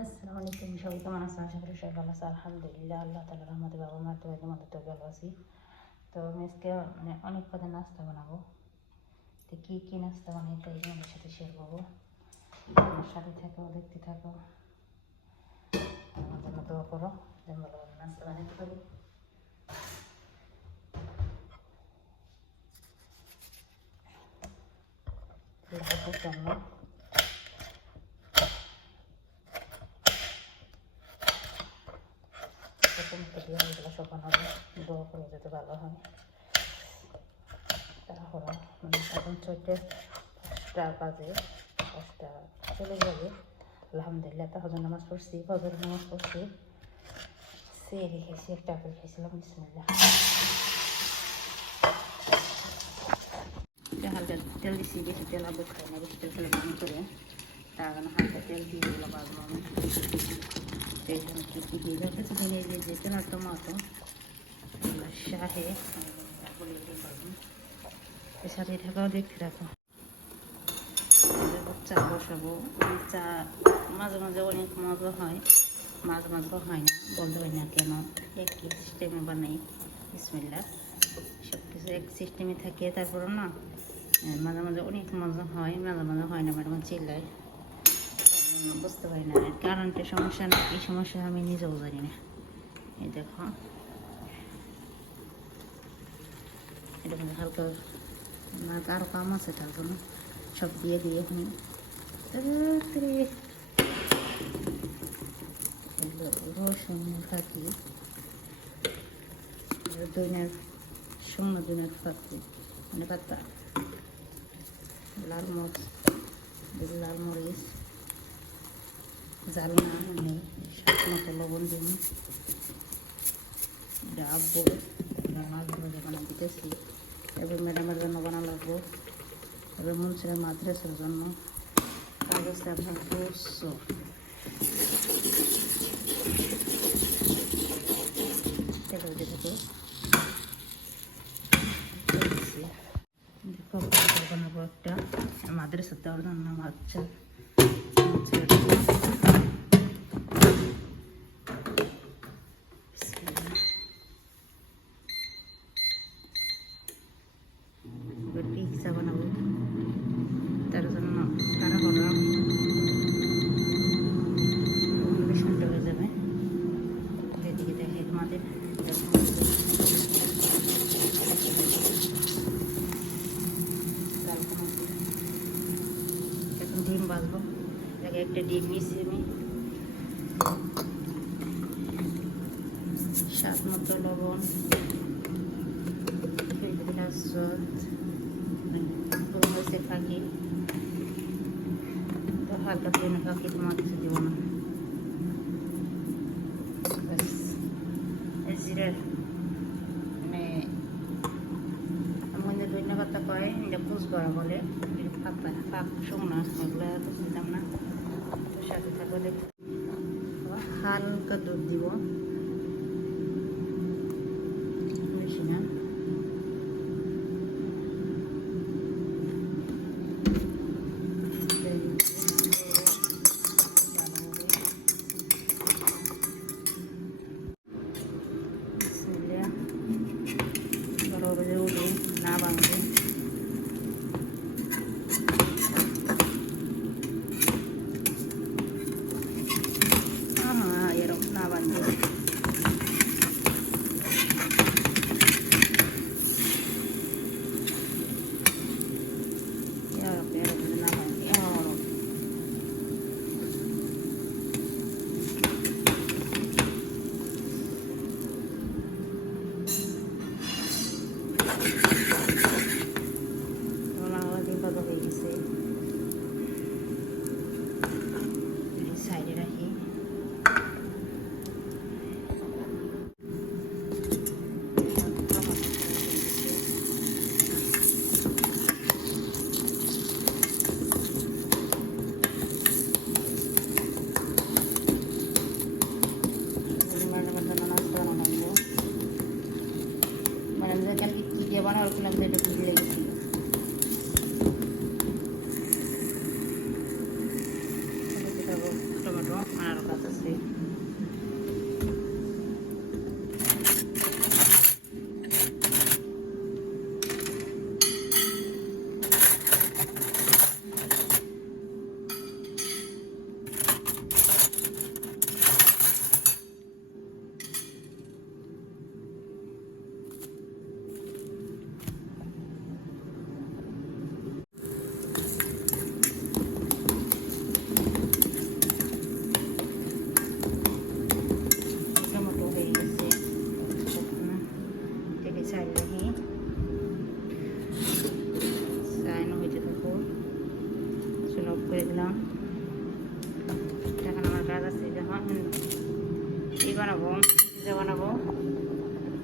আসসালামু আলাইকুম, সবাই কেমন আছেন? আশা করি সবাই ভালো আছে। আলহামদুলিল্লাহ, আল্লাহ তাআলার রহমতে বাবা মা তো মধ্যে তো ভালো আছি। তো আমি আজকে অনেক পদের নাস্তা বানাবো। তো কী নাস্তা বানাই তাই আমাদের সাথে শেয়ার করবো। আমার সাথে থাকো, দেখতে থাকো, আমার জন্য দোয়া করো যেন ভালো ভালো নাস্তা বানাতে পারি। জন্য এগুলো সব বানাবো, দোয়া করে যাতে ভালো হয়। তাড়াহুড়া এখন 5টা বাজে, 5টা চলে যাবে। আলহামদুলিল্লাহ তাহাজ্জুদ নামাজ পড়ছি, ফজর নামাজ পড়ছি, সেহরি খেয়েছি, একটা আপেল খেয়েছিলাম। বিসমিল্লাহ। হালকা তেল দিচ্ছি, বেশি তেল আবু খাই না, বেশি তেল খেলে পানি করে, তার কারণে হালকা তেল দিয়ে এগুলো বাড়বো আমি। এই জন্য কী দিয়ে যাচ্ছে দিনে যে চেনার টমাটো শাহে বলে পারবেন। সাথে থাকাও দেখতে থাকো। চা বসাবো। চা মাঝে মাঝে অনেক মজা হয়, মাঝে মাঝে হয় না, বলতে হয় না কেন। একই সিস্টেমে বানাই। বিসমিল্লাহ। সব কিছু এক সিস্টেমে থাকে, তারপরও না মাঝে মাঝে অনেক মজা হয়, মাঝে মাঝে হয় না, ম্যাডাম চিল্লায়, বুঝতে পারি না কারণটা সমস্যা না এই সমস্যা আমি নিজেও জানি না। এই দেখো এটা মধ্যে হালকা আরও কাম আছে, তার জন্য সব দিয়ে এখন রসুন ফাঁকি, দইনার শুকনো দইনার ফাঁকি মানে পাতা, লাল মরিচ, জাল না মানে স্বাদ মতো লবণ দিন। ডাবো মাছ ভাজা বানা দিতেছি। এবার ম্যাডামের জন্য বানা লাগবো, এবার মুন্সির মাদ্রাসার জন্য কাগজ আপনার দুশো। তেলের দিকে বানাবো একটা মাদ্রাসা দেওয়ার জন্য মাছ। পিৎজা বানাবো, তার জন্য তাড়াহুড়া বেশনটা হয়ে যাবে। এদিকে দেখে তোমাদের এখন ডিম বাজবো। দেখে একটা ডিম মিশিয়ে আমি স্বাদ মতো লবণ, হয়েছে ফাঁকি তো হালকা প্লেনে ফাঁকি, তোমার কিছু দিব না। জিরে মানে আমাদের ধনিয়া পাতা কয়, এটা পুষবরা বলে, পাতা পাক শুকনা, এগুলো তো দিতাম না। তো সাথে থাকলে হালকা দুধ দিব, বেশি না। না বাঁধবে এরকম না বাঁধবে বানাবো, পিৎজা বানাবো,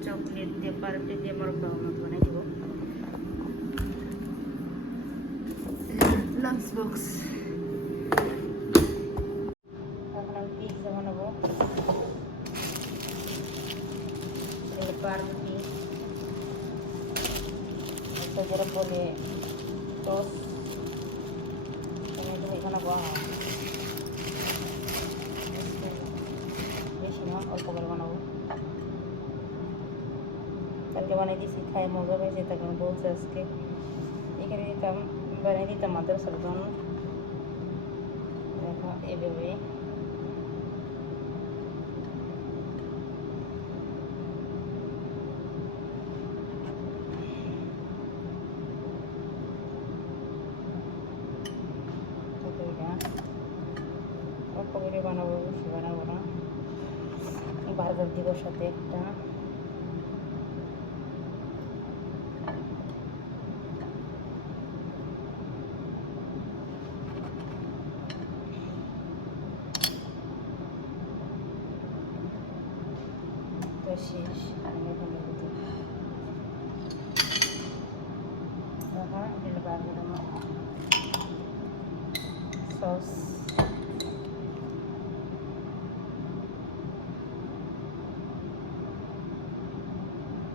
চকলেট দিয়ে পাউরুটি দিয়ে মোরব্বা মতো বানিয়ে দেবো। Lunch box. এখন আমি পিৎজা বানাবো, পাউরুটি যেটা বলে টোস্ট বানাবো। বেশি না, অল্প করে বানাবো। কালকে বানিয়ে দিয়েছি, খাই মজা পেয়েছি, তখন বলছে আজকে এখানে দিতাম, বানিয়ে দিতাম মাদ্রাসার জন্য। দেখো এভাবে অল্প করে বানাবো, বেশি বানাবো না। বার্গার দিব সাথে একটা। শেষ সস,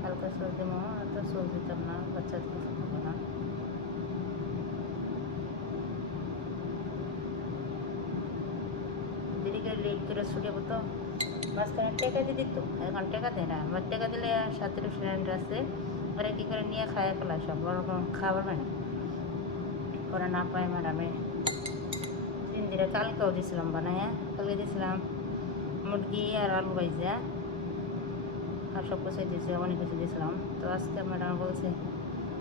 হালকা সস দেবো, এত সস দিতাম না, বাচ্চাদের পছন্দ হবে না। দেরি করে লেট করে ছুটে তো মাঝখানে টেকা দিয়ে দিত, এখন টেকা দেয় না। আবার টেকা দিলে সাথে রেস্টুরেন্ট আছে, ওরা কী করে নিয়ে খায় ফেলা, সব ওরকম খাবার মানে ওরা না পায় ম্যাডামে। দিনদিরা কালকেও দিয়েছিলাম বানায়, কালকে দিয়েছিলাম মুরগি আর আলু ভাইজা আর সব কিছু দিয়েছে, অনেক কিছু দিয়েছিলাম। তো আজকে ম্যাডাম বলছে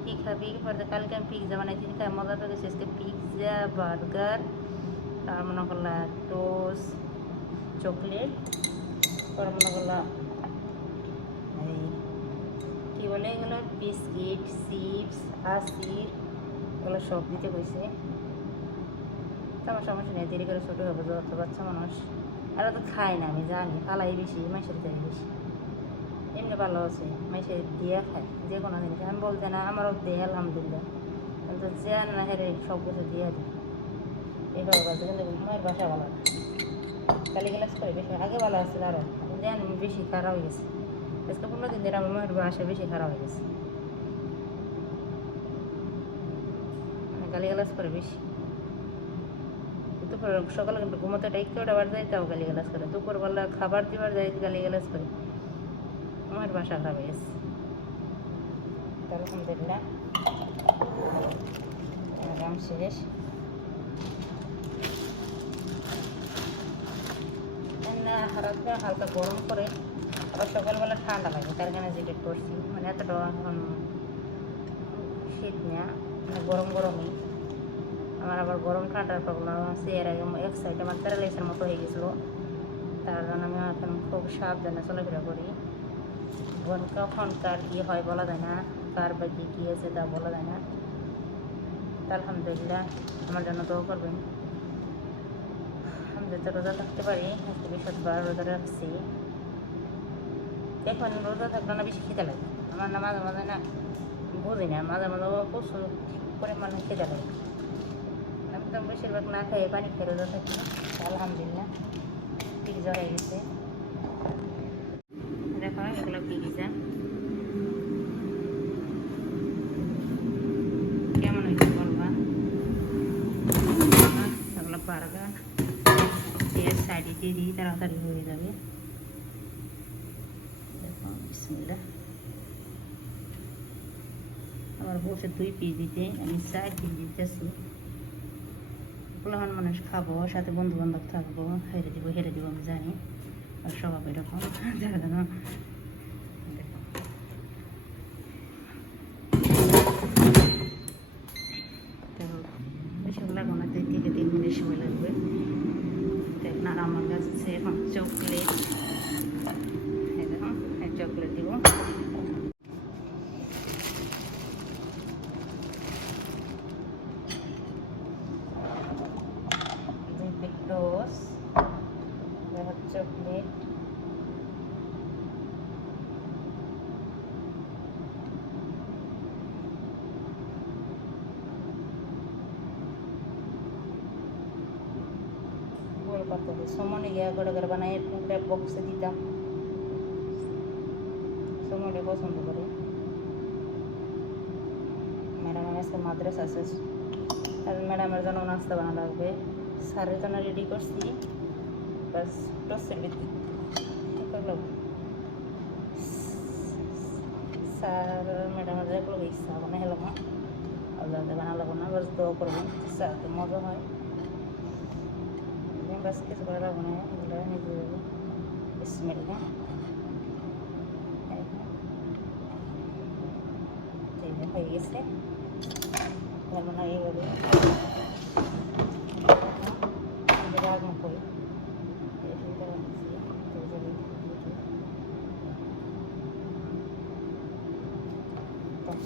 কী খাবি, পরে কালকে আমি পিৎজা বানাইছি, খাই মজা পেয়েছি। আজকে পিৎজা, বার্গার, তার মনে করলাম টোস্ট, চকলেট, পরে মনে করলাম এই কী বলে এগুলো, বিস্কিট, চিপস, আসির, এগুলো সব দিতে কইছে। আমার সমস্যা নেই, দেরি করে ছোটো হবে, যত বাচ্চা মানুষ। আর তো খাই না, আমি জানি, খালাই বেশি, মাইসের চাই বেশি। এমনি ভালো আছে, মাইসে দিয়ে খায় যে কোনো জিনিস। আমি বলতে না, আমারও দেয় আলহামদুলিল্লাহ, কিন্তু যে না হেরে সব কিছু দিয়ে দিই। এইভাবে বলতে কিন্তু মায়ের বাসা ভালো না, গালি গ্লাস করে বেশি। আগে ভালো আসছিল আরও, জানি বেশি খারাপ হয়ে গেছে। আজকে 15 দিন ধরে আমার মায়ের বাসা বেশি খারাপ হয়ে গেছে, গালি গ্লাস করে বেশি। দুপুর সকালে কিন্তু ঘুমোতে একটু আবার যায়, তাও গালি গালাজ করে। দুপুরবেলা খাবার দিবার যায়, গালি গালাজ করে। আমার বাসা খারাপ হয়ে গেছে। আলহামদুলিল্লাহ আরাম শেষ। রাত্রে হালকা গরম করে, আবার সকালবেলা ঠান্ডা লাগে, তার কারণে জ্যাকেট পরছি। মানে এতটা এখন শীত না, মানে গরম গরমই। আমার আবার গরম ঠান্ডার প্রবলেম আছে, এর আগে এক সাইডে আমার প্যারালাইসের মতো হয়ে গেছিলো। তার জন্য আমি এখন খুব সাবধানে চলাফেরা করি। কখন কার কী হয় বলা যায় না, কার বা কী আছে তা বলা যায় না। আলহামদুলিল্লাহ আমার জন্য দোয়া করবেন। আমি যাতে রোজা থাকতে পারি, আজকে 20 রোজা রাখছি। এখন রোজা থাকলে না বেশি খিদে লাগে আমার, না মাঝে মাঝে না বুঝি না, মাঝে মাঝে প্রচুর পরিমাণে খিদে লাগে। আমি তো বেশিরভাগ না খাই, পানি খেয়ে রোজা থাকি। আলহামদুলিল্লাহ পিৎজা হয়ে গেছে। দেখো এগুলো পিৎজা কেমন হয়েছে বলবা। এগুলো বার্গার দিয়ে সাইডে দিয়ে দিই, তাড়াতাড়ি হয়ে যাবে। দেখো বিসমিল্লাহ। আমার বসে 2 পিস দিতে, আমি 4 পিস দিতেছি। পোলাহান মানুষ খাবো, সাথে বন্ধু বান্ধব থাকবো, হেরে দিব আমি জানি। আর স্বভাব এরকম, যারা যেন বেশি লাগবো না, 2 থেকে 3 মিনিট সময় লাগবে। দেখ না আমার কাছে এখন চকলেট, দেখুন চকলেট দিব। চকলেট সমনে গিয়ে করে করে বানাই একটা বক্সে দিতাম, সমনে পছন্দ করে। ম্যাডামের আজকে মাদ্রাসা আছে, কারণ ম্যাডামের জন্য নাস্তা বানানো লাগবে। স্যারের জন্য রেডি করছি, বাস টসের ভিত্তি করলো। স্যার ম্যাডামের দেখলো ইচ্ছা বানাই হলো না, আলাদা বানা লাগবো না, বাস দোয়া করবেন স্যার তো মজা হয়। বাস কিছু করে লাগবো না, এগুলো নিজে স্মেল না হয়ে গেছে। যেমন এইভাবে রান্না করি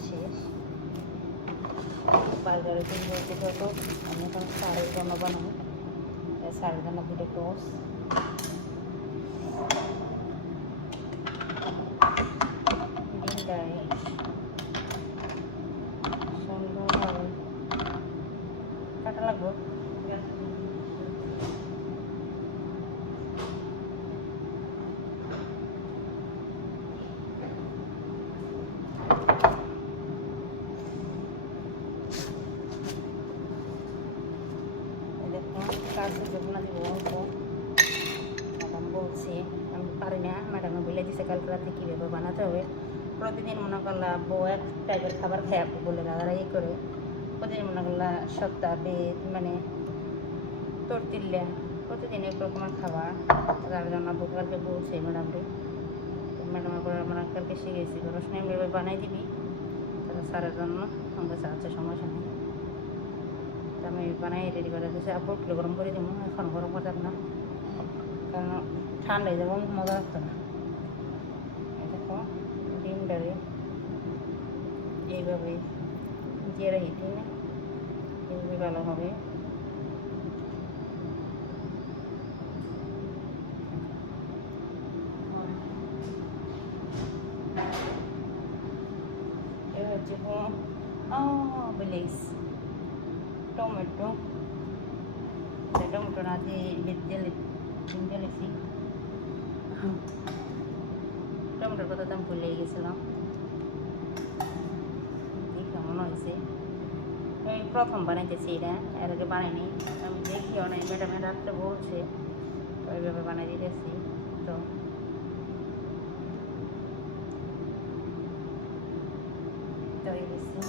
শেষ। বার্গারের জন্য বলতে হতো আমি এখন স্যারের জন্য বানাই, স্যারের জন্য দুটো টোস্ট, ডিম সুন্দরভাবে কাটা লাগবো। কাজে দেবো না দিব অল্প, ম্যাডাম বলছে আমি পারি না, ম্যাডামে বলে দিছে কালকে রাতে কীভাবে বানাতে হবে। প্রতিদিন মনে করলা বউ এক টাইপের খাবার খাই আপু বলে দাদারা এই করে, প্রতিদিন মনে করলা সপ্তাহ মানে তরতিল্লা প্রতিদিন এক রকমের খাবার, তার জন্য আপু কালকে বলছে ম্যাডামরে, ম্যাডামের পরে আমরা কালকে শিখেছি রসুন এমনি বানাই দিবি তাহলে স্যারের জন্য। আমাকে চাচ্ছে সমস্যা নেই, আমি বানাই রেডি করে দিয়েছি। আপু কিলো গরম করে দিব, এখন গরম করে না, কারণ ঠান্ডা হয়ে যাবো, মজা লাগতো না। দেখো ডিমটারে এইভাবে জিরে হিটি না, এইভাবে ভালো হবে। এ হচ্ছে বিলিস টমেটো, টমেটো না দিয়ে জ্বেলেছি। টমেটোর কথা তো আমি ভুলে গেছিলাম, কেমন হয়েছে। আমি প্রথম বানাইতেছি এটা, এর আগে বানাইনি, আমি দেখিও নাই, ম্যাডামে রাত্রে বলছে ওইভাবে বানাই দিতেছি। তো হয়ে গেছে।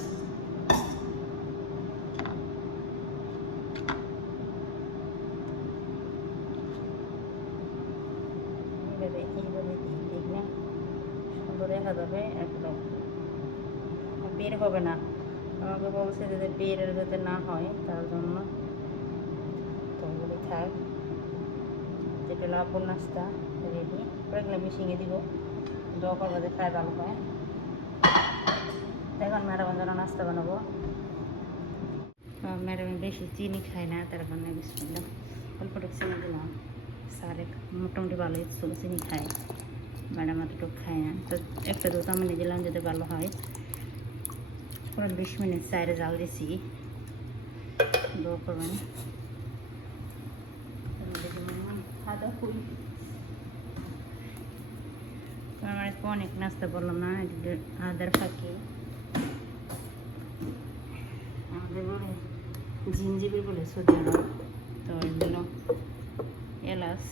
এইভাবে দেখবে সুন্দর দেখা যাবে, একদম বের হবে না। আমাকে বলছে যাতে বের যাতে না হয় তার জন্য, তো ওগুলি থাক। যেটা লাভর নাস্তা রেডি করে গেলে মিশিয়ে দিব, দোয়া করবো যে খায় ভালো পায়। এখন ম্যাডামের জন্য নাস্তা বানাবো। ম্যাডামে বেশি চিনি খায় না, তার কারণে বিসমিল্লাহ অল্পটুকু চিনি দিলাম। স্যারে মোটামুটি ভালোই চিনি খায়, ম্যাডাম এতটুকু খায় না, তো একটা দুটো আমি দিলাম যাতে ভালো হয়। পুরো 20 মিনিট সাইডে জাল দিছি, দোয়া করবেন। আমার অনেক নাস্তা বললাম না, আদার ফাঁকি আমাদের বলে জিঞ্জিবির বলে সৌদি আরব, তো এগুলো এলাচ,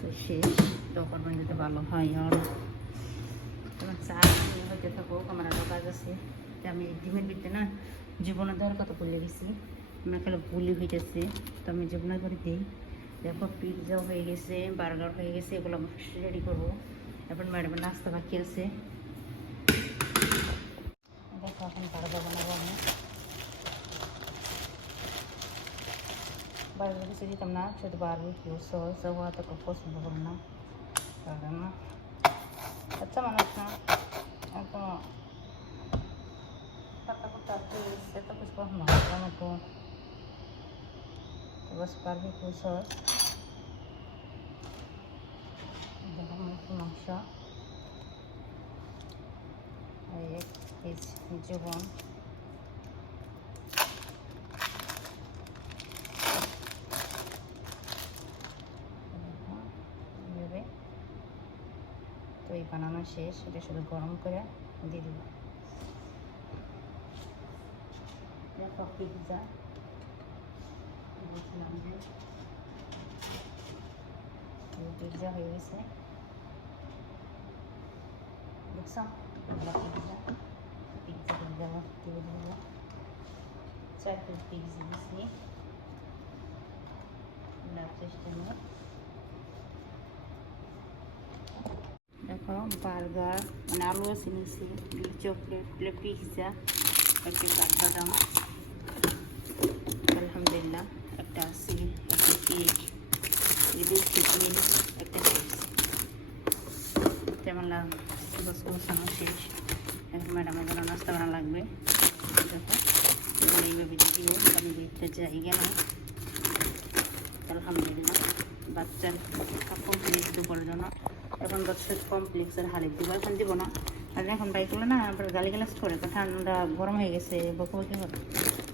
তো শেষ। তখন যদি ভালো হয় আর তোমার চা হইতে থাকো, আমার আরও কাজ আছে। আমি ডিমের ভিতরে না জীবনে দেওয়ার কথা বলে গেছি, আমার খেলে ভুলি হইতেছে, তো আমি জীবনে করে দিই। দেখো পিৎজাও হয়ে গেছে, বার্গার হয়ে গেছে, এগুলো আমি রেডি করবো। এখন ম্যাডামের নাস্তা বাকি আছে, দেখো এখন বার্গার বানাবো আমি। বার্গার কিছু দিতাম না, শুধু বারবিকিউ সস হওয়া তো খুব পছন্দ করো না, তার জন্য আচ্ছা মানুষ না এত পাতা পাতা এত কিছু পছন্দ হয় টমেটো, বস বারবিকিউ সস, মাংস, এক পিস জীবন, বানানো শেষ, এটা শুধু গরম করে দিয়ে দেবো। দেখো পিৎজা বলছিলাম যে পিৎজা হয়ে গেছে, দেখছো পিৎজা পিৎজা দেওয়া দিয়ে দেবো। 4 পিস পিৎজা দিচ্ছি লাভ সিস্টেমে। দেখো বার্গার মানে আলু আছে নিচে, চকলেট প্লেট পিৎজা, একটা কাঠবাদাম, আলহামদুলিল্লাহ একটা আছে, একটা কেক, বিস্কিট মিল্ক, একটা চিপস। তেমন গোছানো শেষ। এখন ম্যাডামের জন্য নাস্তা বানা লাগবে। দেখো এইভাবে দিব, আমি দেখতে জায়গা না। আলহামদুলিল্লাহ বাচ্চার কমপ্লিট দুপুরের জন্য এখন বাচ্চার কমপ্লেক্সের হালিক দিব, এখন দিব না। আর এখন বাইক করলে না আবার গালি গালাজ করে, ঠান্ডা গরম হয়ে গেছে বকে করে,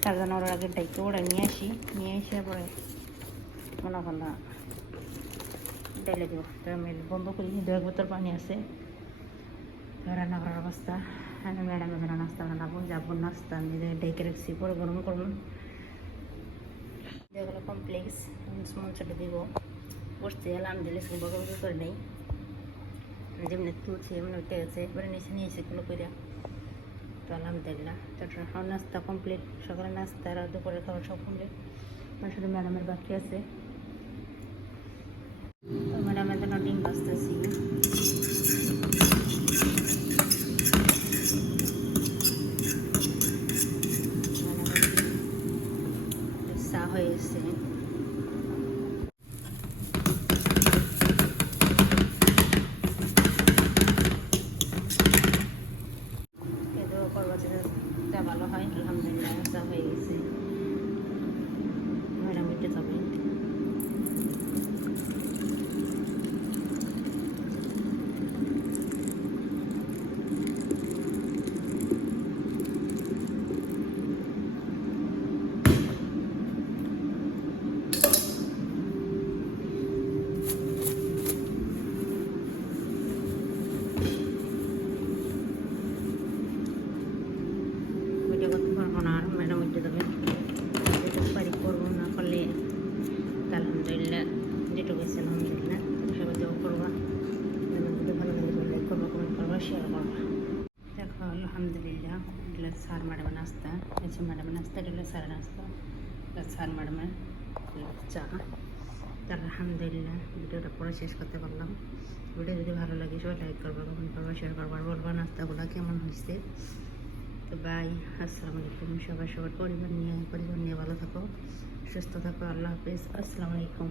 তার জন্য ওর আগে ডাইকে ওরা নিয়ে এসে পরে মনে করলাম ডাইলে দিব। আমি বন্ধ করি, 2 বোতল পানি আছে, রান্না করার অবস্থা। আমি ম্যাডামের জন্য নাস্তা বানাবো, যাবো নাস্তা আমি ডেকে রাখছি, পরে গরম করুন। যেগুলো কমপ্লেক্স মঞ্চটা দিব, বসতে আলহামদুলিল্লাহ বকে করে নেই, যেমনি তুলছি এমনি উঠে গেছে, এবারে নিয়েছে এগুলো করে। তো আলহামদুলিল্লাহ চট্টগ্রাম নাস্তা কমপ্লিট, সকালে নাস্তা আর দুপুরের খাবার সব কমপ্লিট। আমার শুধু ম্যাডামের বাকি আছে, তো ম্যাডামের জন্য ডিম বাজতেছি। চা হয়ে এসছে, চা ভালো হয় আলহামদুলিল্লাহ। চা হয়ে গেছে, ম্যাডাম উঠে যাবে। ভিডিও করতে পারবো না, আর ম্যাডাম উঠে যাবে। যেটুকু পারি করবো, না করলে আলহামদুলিল্লাহ যেটুকু গেছে আলহামদুলিল্লাহ। সবাই দেওয়া করবা, ভিডিও ভালো লাগে লাইক করবা, কমেন্ট করবা, শেয়ার করবা। দেখো আলহামদুলিল্লাহ এগুলো স্যার ম্যাডামের নাস্তা, এসে ম্যাডামের নাস্তা, এগুলো স্যারের নাস্তা, স্যার ম্যাডামের চা। আলহামদুলিল্লাহ ভিডিওটা পরে শেষ করতে পারলাম। ভিডিও যদি ভালো লাগে সবাই লাইক করবা, কমেন্ট করবা, শেয়ার করবা, আর বলবা নাস্তাগুলো কেমন হয়েছে। তো বাই, আসসালামু আলাইকুম। সবাই সবার পরিবার নিয়ে ভালো থাকো, সুস্থ থাকো। আল্লাহ হাফিজ, আসসালামু আলাইকুম।